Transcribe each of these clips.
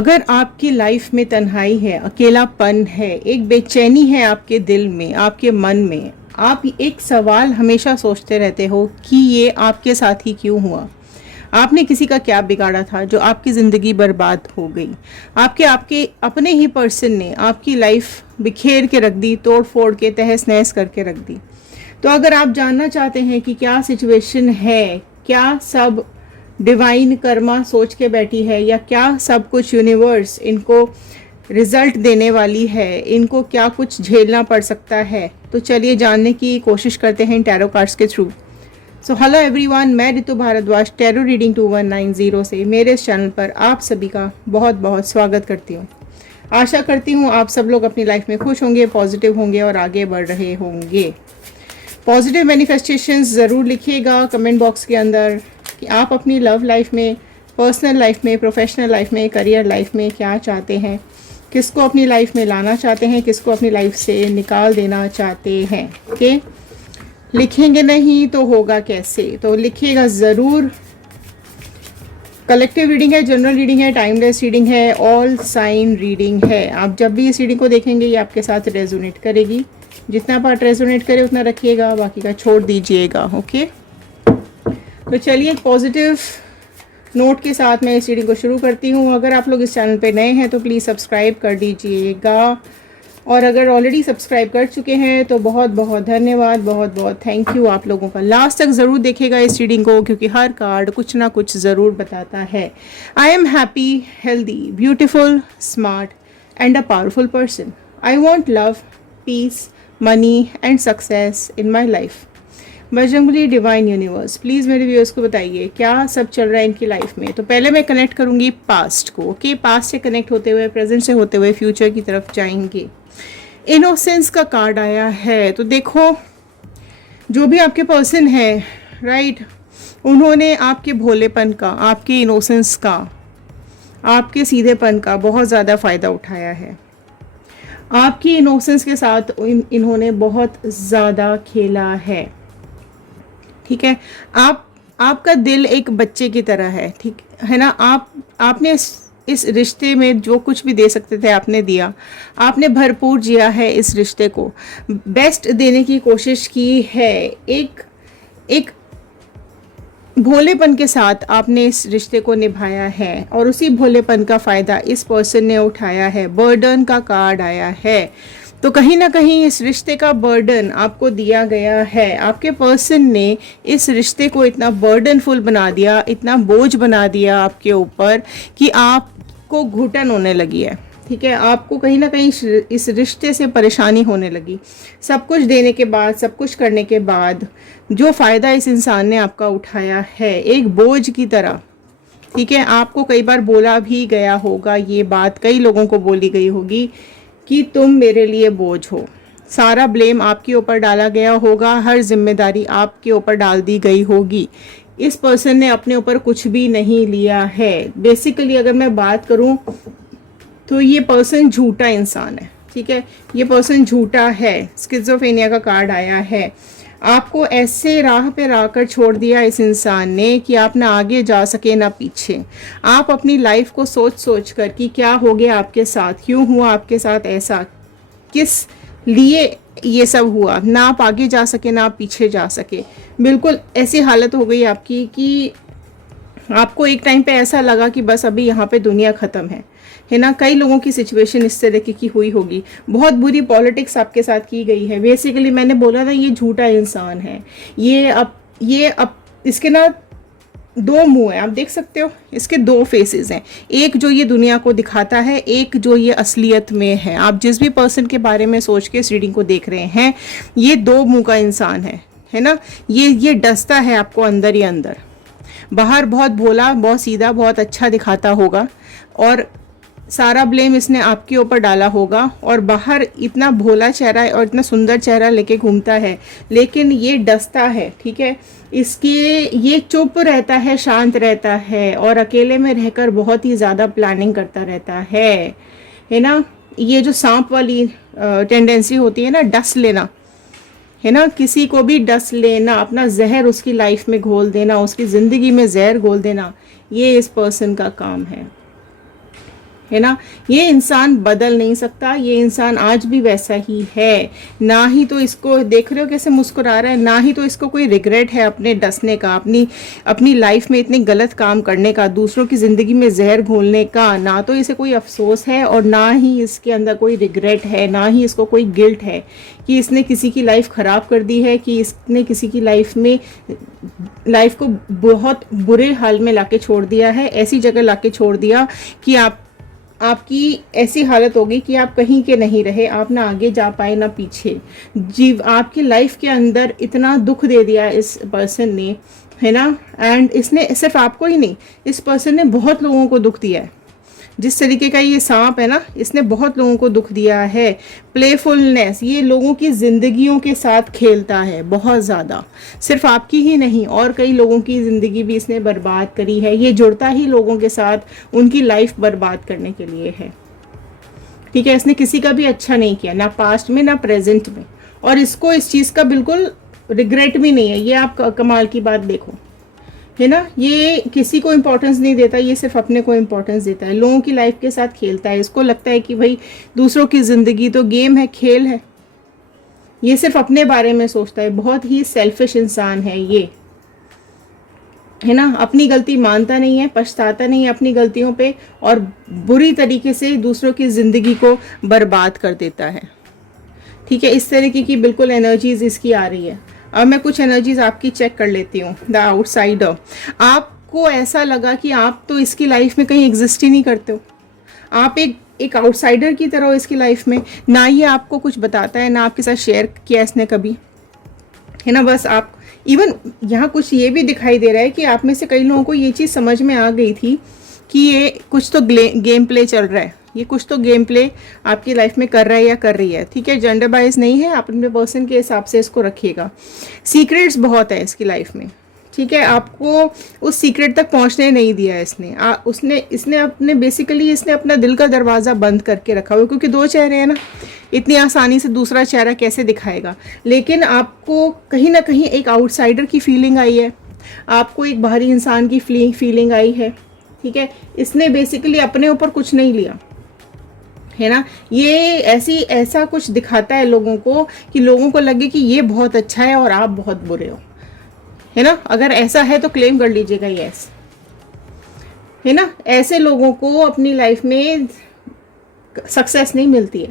अगर आपकी लाइफ में तन्हाई है, अकेलापन है, एक बेचैनी है आपके दिल में, आपके मन में, आप एक सवाल हमेशा सोचते रहते हो कि ये आपके साथ ही क्यों हुआ। आपने किसी का क्या बिगाड़ा था जो आपकी ज़िंदगी बर्बाद हो गई। आपके आपके अपने ही पर्सन ने आपकी लाइफ बिखेर के रख दी, तोड़ फोड़ के तहस नहस करके रख दी। तो अगर आप जानना चाहते हैं कि क्या सिचुएशन है, क्या सब डिवाइन कर्मा सोच के बैठी है, या क्या सब कुछ यूनिवर्स इनको रिजल्ट देने वाली है, इनको क्या कुछ झेलना पड़ सकता है, तो चलिए जानने की कोशिश करते हैं टैरो कार्ड्स के थ्रू। सो हेलो एवरीवन, मैं रितु भारद्वाज टैरो रीडिंग 2190 से मेरे इस चैनल पर आप सभी का बहुत बहुत स्वागत करती हूँ। आशा करती हूँ आप सब लोग अपनी लाइफ में खुश होंगे, पॉजिटिव होंगे और आगे बढ़ रहे होंगे। पॉजिटिव मैनिफेस्टेशंस ज़रूर लिखिएगा कमेंट बॉक्स के अंदर कि आप अपनी लव लाइफ में, पर्सनल लाइफ में, प्रोफेशनल लाइफ में, करियर लाइफ में क्या चाहते हैं, किसको अपनी लाइफ में लाना चाहते हैं, किसको अपनी लाइफ से निकाल देना चाहते हैं। ओके, लिखेंगे नहीं तो होगा कैसे, तो लिखिएगा ज़रूर। कलेक्टिव रीडिंग है, जनरल रीडिंग है, टाइमलेस रीडिंग है, ऑल साइन रीडिंग है। आप जब भी इस रीडिंग को देखेंगे ये आपके साथ रेजोनेट करेगी। जितना पार्ट रेजोनेट करे उतना रखिएगा, बाकी का छोड़ दीजिएगा। ओके, तो चलिए एक पॉजिटिव नोट के साथ मैं इस रीडिंग को शुरू करती हूँ। अगर आप लोग इस चैनल पे नए हैं तो प्लीज़ सब्सक्राइब कर दीजिएगा, और अगर ऑलरेडी सब्सक्राइब कर चुके हैं तो बहुत बहुत धन्यवाद, बहुत बहुत थैंक यू आप लोगों का। लास्ट तक ज़रूर देखिएगा इस रीडिंग को, क्योंकि हर कार्ड कुछ ना कुछ ज़रूर बताता है। I am happy, healthy, beautiful, smart and a powerful person. I want love, peace, money and success in my life. Bajrangbali, divine universe, please मेरे व्यूअर्स को बताइए क्या सब चल रहा है इनकी लाइफ में। तो पहले मैं कनेक्ट करूँगी पास्ट को। ओके, पास्ट से कनेक्ट होते हुए, प्रेजेंट से होते हुए फ्यूचर की तरफ जाएंगे। इनोसेंस का कार्ड आया है, तो देखो जो भी आपके पर्सन है, राइट, उन्होंने आपके भोलेपन का, आपके इनोसेंस का, आपके सीधेपन का बहुत ज़्यादा फ़ायदा उठाया है। आपकी इनोसेंस के साथ इन्होंने बहुत ज़्यादा खेला है। ठीक है, आपका दिल एक बच्चे की तरह है, ठीक है ना। आपने इस रिश्ते में जो कुछ भी दे सकते थे आपने दिया, आपने भरपूर जिया है, इस रिश्ते को बेस्ट देने की कोशिश की है। एक भोलेपन के साथ आपने इस रिश्ते को निभाया है, और उसी भोलेपन का फ़ायदा इस पर्सन ने उठाया है। बर्डन का कार्ड आया है, तो कहीं ना कहीं इस रिश्ते का बर्डन आपको दिया गया है। आपके पर्सन ने इस रिश्ते को इतना बर्डनफुल बना दिया, इतना बोझ बना दिया आपके ऊपर कि आपको घुटन होने लगी है। ठीक है, आपको कहीं ना कहीं इस रिश्ते से परेशानी होने लगी। सब कुछ देने के बाद, सब कुछ करने के बाद जो फ़ायदा इस इंसान ने आपका उठाया है, एक बोझ की तरह। ठीक है, आपको कई बार बोला भी गया होगा, ये बात कई लोगों को बोली गई होगी कि तुम मेरे लिए बोझ हो। सारा ब्लेम आपके ऊपर डाला गया होगा, हर जिम्मेदारी आपके ऊपर डाल दी गई होगी। इस पर्सन ने अपने ऊपर कुछ भी नहीं लिया है। बेसिकली अगर मैं बात करूं तो ये पर्सन झूठा इंसान है। ठीक है, ये पर्सन झूठा है। स्किज़ोफ्रेनिया का कार्ड आया है। आपको ऐसे राह पे लाकर छोड़ दिया इस इंसान ने कि आप ना आगे जा सके ना पीछे। आप अपनी लाइफ को सोच सोच कर कि क्या हो गया आपके साथ, क्यों हुआ आपके साथ ऐसा, किस लिए ये सब हुआ, ना आप आगे जा सके ना आप पीछे जा सके। बिल्कुल ऐसी हालत हो गई आपकी कि आपको एक टाइम पे ऐसा लगा कि बस अभी यहाँ पे दुनिया ख़त्म है ना। कई लोगों की सिचुएशन इस तरह की हुई होगी। बहुत बुरी पॉलिटिक्स आपके साथ की गई है। बेसिकली मैंने बोला था ये झूठा इंसान है। ये अब इसके ना दो मुंह हैं, आप देख सकते हो, इसके दो फेसेस हैं। एक जो ये दुनिया को दिखाता है, एक जो ये असलियत में है। आप जिस भी पर्सन के बारे में सोच के इस रीडिंग को देख रहे हैं, ये दो मुंह का इंसान है ना। ये डसता है आपको अंदर ही अंदर। बाहर बहुत भोला, बहुत सीधा, बहुत अच्छा दिखाता होगा, और सारा ब्लेम इसने आपके ऊपर डाला होगा, और बाहर इतना भोला चेहरा और इतना सुंदर चेहरा लेके घूमता है, लेकिन ये डसता है। ठीक है, ये चुप रहता है, शांत रहता है, और अकेले में रहकर बहुत ही ज़्यादा प्लानिंग करता रहता है ना। ये जो सांप वाली टेंडेंसी होती है ना, डस लेना, है ना, किसी को भी डस लेना, अपना जहर उसकी लाइफ में घोल देना, उसकी ज़िंदगी में जहर घोल देना, ये इस पर्सन का काम है। है ना। ये इंसान बदल नहीं सकता, ये इंसान आज भी वैसा ही है। ना ही तो इसको देख रहे हो कैसे मुस्कुरा रहा है, ना ही तो इसको कोई रिग्रेट है अपने डसने का, अपनी अपनी लाइफ में इतने गलत काम करने का, दूसरों की ज़िंदगी में जहर घोलने का। ना तो इसे कोई अफसोस है और ना ही इसके अंदर कोई रिग्रेट है, ना ही इसको कोई गिल्ट है कि इसने किसी की लाइफ ख़राब कर दी है, कि इसने किसी की लाइफ को बहुत बुरे हाल में लाके छोड़ दिया है, ऐसी जगह लाके छोड़ दिया कि आपकी ऐसी हालत होगी कि आप कहीं के नहीं रहे, आप ना आगे जा पाए ना पीछे। आपकी लाइफ के अंदर इतना दुख दे दिया इस पर्सन ने, है ना। एंड इसने सिर्फ आपको ही नहीं, इस पर्सन ने बहुत लोगों को दुख दिया है। जिस तरीके का ये सांप है ना, इसने बहुत लोगों को दुख दिया है। प्लेफुलनेस, ये लोगों की ज़िंदगियों के साथ खेलता है बहुत ज़्यादा, सिर्फ आपकी ही नहीं और कई लोगों की ज़िंदगी भी इसने बर्बाद करी है। ये जुड़ता ही लोगों के साथ उनकी लाइफ बर्बाद करने के लिए है, ठीक है। इसने किसी का भी अच्छा नहीं किया, ना पास्ट में ना प्रेजेंट में, और इसको इस चीज़ का बिल्कुल रिग्रेट भी नहीं है। ये आप कमाल की बात देखो, है ना। ये किसी को इम्पोर्टेंस नहीं देता, ये सिर्फ अपने को इम्पोर्टेंस देता है, लोगों की लाइफ के साथ खेलता है। इसको लगता है कि भाई दूसरों की ज़िंदगी तो गेम है, खेल है। ये सिर्फ अपने बारे में सोचता है, बहुत ही सेल्फिश इंसान है ये, है ना। अपनी गलती मानता नहीं है, पछताता नहीं है अपनी गलतियों पे, और बुरी तरीके से दूसरों की ज़िंदगी को बर्बाद कर देता है, ठीक है। इस तरीके की बिल्कुल एनर्जीज इसकी आ रही है। अब मैं कुछ एनर्जीज आपकी चेक कर लेती हूँ। द आउटसाइडर, आपको ऐसा लगा कि आप तो इसकी लाइफ में कहीं एग्जिस्ट ही नहीं करते हो, आप एक आउटसाइडर की तरह हो इसकी लाइफ में। ना ये आपको कुछ बताता है, ना आपके साथ शेयर किया इसने कभी, है ना। बस आप इवन यहाँ कुछ ये भी दिखाई दे रहा है कि आप में से कई लोगों को ये चीज़ समझ में आ गई थी कि ये कुछ तो गेम प्ले चल रहा है, ये कुछ तो गेम प्ले आपकी लाइफ में कर रहा है या कर रही है, ठीक है। जेंडर बाइस नहीं है, आप अपने पर्सन के हिसाब से इसको रखिएगा। सीक्रेट्स बहुत है इसकी लाइफ में, ठीक है। आपको उस सीक्रेट तक पहुंचने नहीं दिया है इसने। इसने अपना दिल का दरवाज़ा बंद करके रखा हुआ, क्योंकि दो चेहरे हैं ना, इतनी आसानी से दूसरा चेहरा कैसे दिखाएगा। लेकिन आपको कहीं ना कहीं एक आउटसाइडर की फीलिंग आई है, आपको एक बाहरी इंसान की फीलिंग आई है, ठीक है। इसने बेसिकली अपने ऊपर कुछ नहीं लिया, है ना। ये ऐसा कुछ दिखाता है लोगों को कि लोगों को लगे कि ये बहुत अच्छा है और आप बहुत बुरे हो, है ना। अगर ऐसा है तो क्लेम कर लीजिएगा यस, है ना। ऐसे लोगों को अपनी लाइफ में सक्सेस नहीं मिलती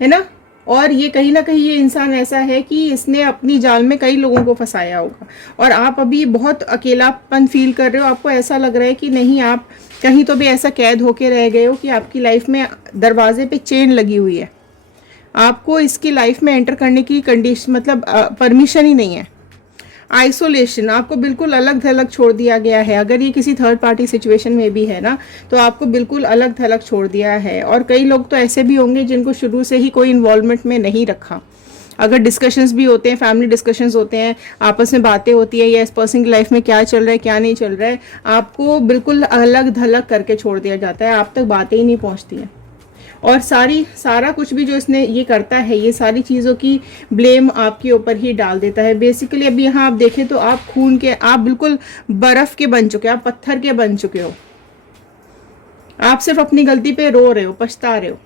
है ना। और ये कहीं ना कहीं ये इंसान ऐसा है कि इसने अपनी जाल में कई लोगों को फंसाया होगा, और आप अभी बहुत अकेलापन फील कर रहे हो। आपको ऐसा लग रहा है कि नहीं, आप कहीं तो भी ऐसा कैद होके रह गए हो कि आपकी लाइफ में दरवाजे पे चेन लगी हुई है, आपको इसकी लाइफ में एंटर करने की कंडीशन मतलब परमिशन ही नहीं है। आइसोलेशन, आपको बिल्कुल अलग थलग छोड़ दिया गया है। अगर ये किसी थर्ड पार्टी सिचुएशन में भी है ना, तो आपको बिल्कुल अलग थलग छोड़ दिया है। और कई लोग तो ऐसे भी होंगे जिनको शुरू से ही कोई इन्वॉल्वमेंट में नहीं रखा। अगर डिस्कशंस भी होते हैं, फैमिली डिस्कशंस होते हैं, आपस में बातें होती है, या इस पर्सन की लाइफ में क्या चल रहा है क्या नहीं चल रहा है, आपको बिल्कुल अलग थलग करके छोड़ दिया जाता है, आप तक बातें ही नहीं पहुँचती हैं। और सारा कुछ भी जो इसने ये करता है, ये सारी चीज़ों की ब्लेम आपके ऊपर ही डाल देता है बेसिकली। अभी यहाँ आप देखें तो आप बिल्कुल बर्फ़ के बन चुके हो, आप पत्थर के बन चुके हो। आप सिर्फ अपनी गलती पे रो रहे हो, पछता रहे हो,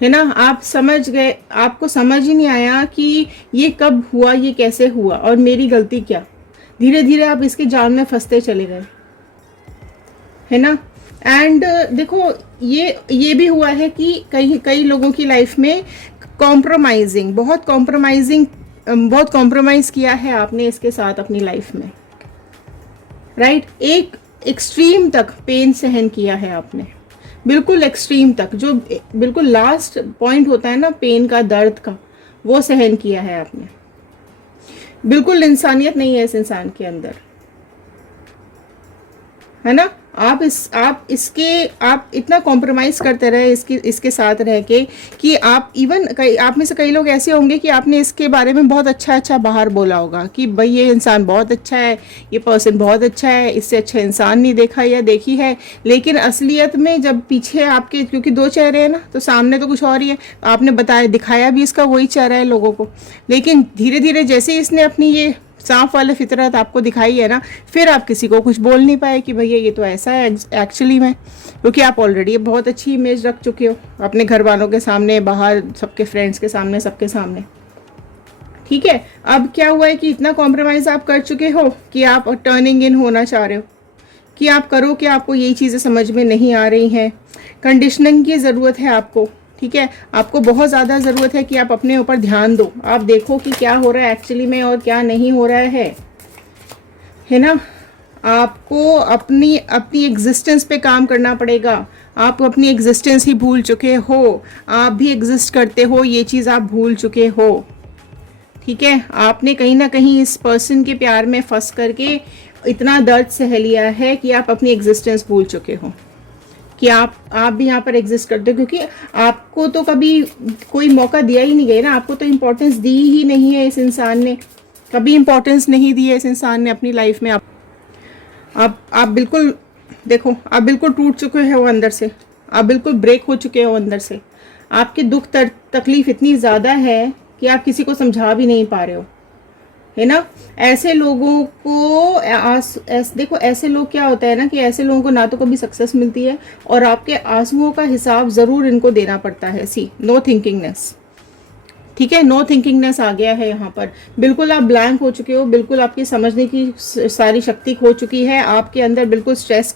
है ना। आप समझ गए, आपको समझ ही नहीं आया कि ये कब हुआ, ये कैसे हुआ और मेरी गलती क्या। धीरे धीरे आप इसके जाल में फंसते चले गए, है ना। एंड देखो ये भी हुआ है कि कई लोगों की लाइफ में बहुत कॉम्प्रोमाइज़ किया है आपने इसके साथ अपनी लाइफ में, राइट। एक एक्सट्रीम तक पेन सहन किया है आपने, बिल्कुल एक्सट्रीम तक, जो बिल्कुल लास्ट पॉइंट होता है ना पेन का, दर्द का, वो सहन किया है आपने। बिल्कुल इंसानियत नहीं है इस इंसान के अंदर, है ना। आप इतना कॉम्प्रोमाइज करते रहे इसके साथ रह के कि आप में से कई लोग ऐसे होंगे कि आपने इसके बारे में बहुत अच्छा बाहर बोला होगा कि भाई ये इंसान बहुत अच्छा है, ये पर्सन बहुत अच्छा है, इससे अच्छा इंसान नहीं देखा या देखी है। लेकिन असलियत में जब पीछे आपके, क्योंकि दो चेहरे हैं ना, तो सामने तो कुछ और ही है, आपने दिखाया भी इसका वही चेहरा है लोगों को। लेकिन धीरे धीरे जैसे इसने अपनी ये सांप वाले फितरत आपको दिखाई है ना, फिर आप किसी को कुछ बोल नहीं पाए कि भैया ये तो ऐसा है एक्चुअली में, क्योंकि आप ऑलरेडी बहुत अच्छी इमेज रख चुके हो अपने घर वालों के सामने, बाहर सबके फ्रेंड्स के सामने, सबके सामने। ठीक है, अब क्या हुआ है कि इतना कॉम्प्रोमाइज़ आप कर चुके हो कि आप टर्निंग इन होना चाह रहे हो कि आप करो कि आपको यही चीज़ें समझ में नहीं आ रही हैं। कंडीशनिंग की ज़रूरत है आपको। ठीक है, आपको बहुत ज़्यादा ज़रूरत है कि आप अपने ऊपर ध्यान दो, आप देखो कि क्या हो रहा है एक्चुअली में और क्या नहीं हो रहा है ना। आपको अपनी अपनी एग्जिस्टेंस पे काम करना पड़ेगा। आप अपनी एग्जिस्टेंस ही भूल चुके हो, आप भी एग्जिस्ट करते हो, ये चीज़ आप भूल चुके हो। ठीक है, आपने कहीं ना कहीं इस पर्सन के प्यार में फंस करके इतना दर्द सह लिया है कि आप अपनी एग्जिस्टेंस भूल चुके हो कि आप भी यहाँ पर एग्जिस्ट करते हो, क्योंकि आपको तो कभी कोई मौका दिया ही नहीं गया ना, आपको तो इम्पोर्टेंस दी ही नहीं है इस इंसान ने, कभी इम्पोर्टेंस नहीं दी है इस इंसान ने अपनी लाइफ में। आप बिल्कुल देखो, आप बिल्कुल टूट चुके हो अंदर से, आप बिल्कुल ब्रेक हो चुके हो अंदर से। आपकी दुख तकलीफ इतनी ज़्यादा है कि आप किसी को समझा भी नहीं पा रहे हो, है ना। ऐसे लोगों को देखो, ऐसे लोग क्या होता है ना कि ऐसे लोगों को ना तो कभी सक्सेस मिलती है और आपके आंसुओं का हिसाब ज़रूर इनको देना पड़ता है। सी नो थिंकिंगनेस, ठीक है, नो थिंकिंगनेस आ गया है यहाँ पर। बिल्कुल आप ब्लैंक हो चुके हो, बिल्कुल आपकी समझने की सारी शक्ति खो चुकी है, आपके अंदर बिल्कुल स्ट्रेस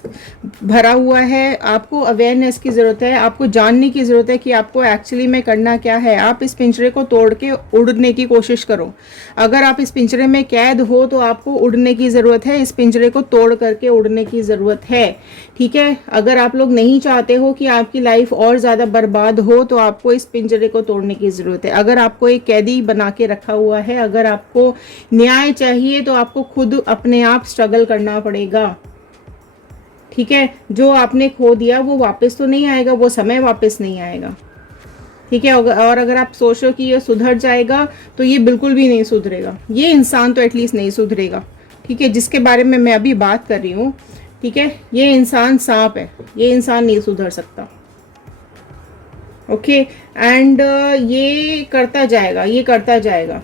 भरा हुआ है। आपको अवेयरनेस की ज़रूरत है, आपको जानने की ज़रूरत है कि आपको एक्चुअली में करना क्या है। आप इस पिंजरे को तोड़ के उड़ने की कोशिश करो। अगर आप इस पिंजरे में कैद हो तो आपको उड़ने की ज़रूरत है, इस पिंजरे को तोड़ करके उड़ने की ज़रूरत है। ठीक है, अगर आप लोग नहीं चाहते हो कि आपकी लाइफ और ज़्यादा बर्बाद हो तो आपको इस पिंजरे को तोड़ने की ज़रूरत है। अगर आपको एक कैदी बना के रखा हुआ है, अगर आपको न्याय चाहिए तो आपको खुद अपने आप स्ट्रगल करना पड़ेगा। ठीक है, जो आपने खो दिया वो वापस तो नहीं आएगा, वो समय वापस नहीं आएगा। ठीक है, और अगर आप सोचो कि ये सुधर जाएगा तो ये बिल्कुल भी नहीं सुधरेगा, ये इंसान तो एटलीस्ट नहीं सुधरेगा। ठीक है, जिसके बारे में मैं अभी बात कर रही हूँ, ठीक है, ये इंसान सांप है, ये इंसान नहीं सुधर सकता। ओके, एंड ये करता जाएगा, ये करता जाएगा।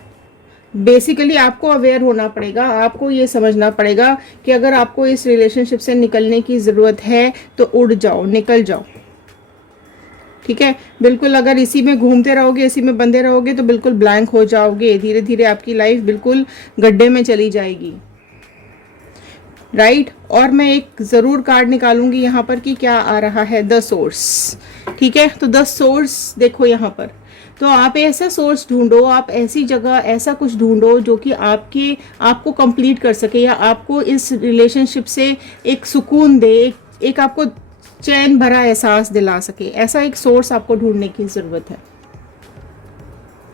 बेसिकली आपको अवेयर होना पड़ेगा, आपको ये समझना पड़ेगा कि अगर आपको इस रिलेशनशिप से निकलने की ज़रूरत है तो उड़ जाओ, निकल जाओ। ठीक है, बिल्कुल अगर इसी में घूमते रहोगे, इसी में बंधे रहोगे तो बिल्कुल ब्लैंक हो जाओगे, धीरे धीरे आपकी लाइफ बिल्कुल गड्ढे में चली जाएगी। राइट, और मैं एक ज़रूर कार्ड निकालूंगी यहाँ पर कि क्या आ रहा है, द सोर्स। ठीक है, तो द सोर्स देखो यहाँ पर, तो आप ऐसा सोर्स ढूंढो, आप ऐसी जगह ऐसा कुछ ढूंढो जो कि आपको कंप्लीट कर सके, या आपको इस रिलेशनशिप से एक सुकून दे, एक आपको चैन भरा एहसास दिला सके। ऐसा एक सोर्स आपको ढूंढने की ज़रूरत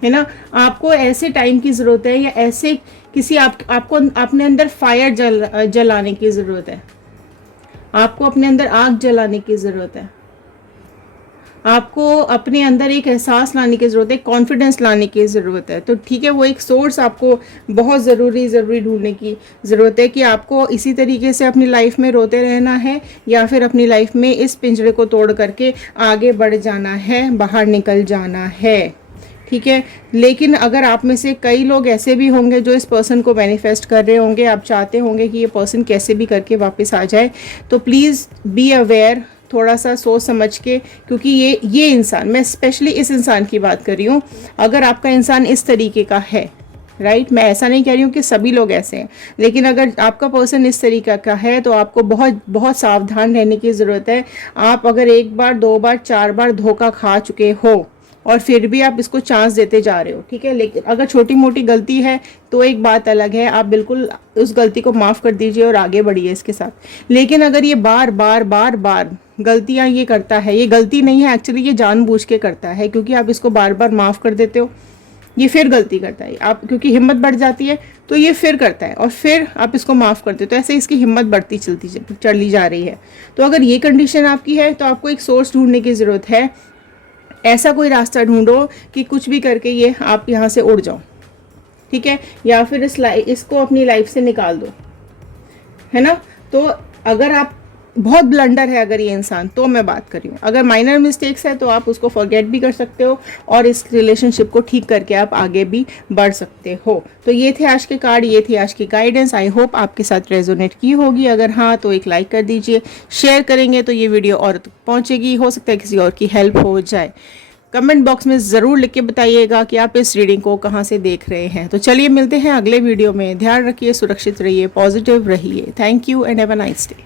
है ना। आपको ऐसे टाइम की ज़रूरत है, या ऐसे किसी आपको अपने अंदर फायर जलाने की ज़रूरत है, आपको अपने अंदर आग जलाने की ज़रूरत है, आपको अपने अंदर एक एहसास लाने की ज़रूरत है, कॉन्फिडेंस लाने की ज़रूरत है। तो ठीक है, वो एक सोर्स आपको बहुत ज़रूरी ढूंढने की ज़रूरत है कि आपको इसी तरीके से अपनी लाइफ में रोते रहना है या फिर अपनी लाइफ में इस पिंजरे को तोड़ करके आगे बढ़ जाना है, बाहर निकल जाना है। ठीक है, लेकिन अगर आप में से कई लोग ऐसे भी होंगे जो इस पर्सन को मैनिफेस्ट कर रहे होंगे, आप चाहते होंगे कि ये पर्सन कैसे भी करके वापस आ जाए, तो प्लीज़ बी अवेयर, थोड़ा सा सोच समझ के, क्योंकि ये इंसान, मैं स्पेशली इस इंसान की बात कर रही हूँ। अगर आपका इंसान इस तरीके का है, राइट, मैं ऐसा नहीं कह रही हूँ कि सभी लोग ऐसे हैं, लेकिन अगर आपका पर्सन इस तरीके का है तो आपको बहुत बहुत सावधान रहने की ज़रूरत है। आप अगर एक बार, दो बार, चार बार धोखा खा चुके हो और फिर भी आप इसको चांस देते जा रहे हो, ठीक है, लेकिन अगर छोटी मोटी गलती है तो एक बात अलग है, आप बिल्कुल उस गलती को माफ़ कर दीजिए और आगे बढ़िए इसके साथ। लेकिन अगर ये बार बार बार बार गलतियां ये करता है, ये गलती नहीं है एक्चुअली, ये जानबूझ के करता है, क्योंकि आप इसको बार बार माफ़ कर देते हो, ये फिर गलती करता है, आप क्योंकि हिम्मत बढ़ जाती है तो ये फिर करता है और फिर आप इसको माफ़ करते हो, तो ऐसे इसकी हिम्मत बढ़ती चली जा रही है। तो अगर ये कंडीशन आपकी है तो आपको एक सोर्स ढूंढने की ज़रूरत है। ऐसा कोई रास्ता ढूंढो कि कुछ भी करके ये आप यहाँ से उड़ जाओ, ठीक है, या फिर इसको अपनी लाइफ से निकाल दो, है ना। तो अगर आप बहुत ब्लंडर है अगर ये इंसान, तो मैं बात कर रही हूँ। अगर माइनर मिस्टेक्स है तो आप उसको फॉरगेट भी कर सकते हो और इस रिलेशनशिप को ठीक करके आप आगे भी बढ़ सकते हो। तो ये थे आज के कार्ड, ये थी आज की गाइडेंस। आई होप आपके साथ रेजोनेट की होगी। अगर हाँ तो एक लाइक कर दीजिए, शेयर करेंगे तो ये वीडियो और तक पहुँचेगी, हो सकता है किसी और की हेल्प हो जाए। कमेंट बॉक्स में ज़रूर लिख के बताइएगा कि आप इस रीडिंग को कहाँ से देख रहे हैं। तो चलिए मिलते हैं अगले वीडियो में। ध्यान रखिए, सुरक्षित रहिए, पॉजिटिव रहिए। Thank you and have a nice day.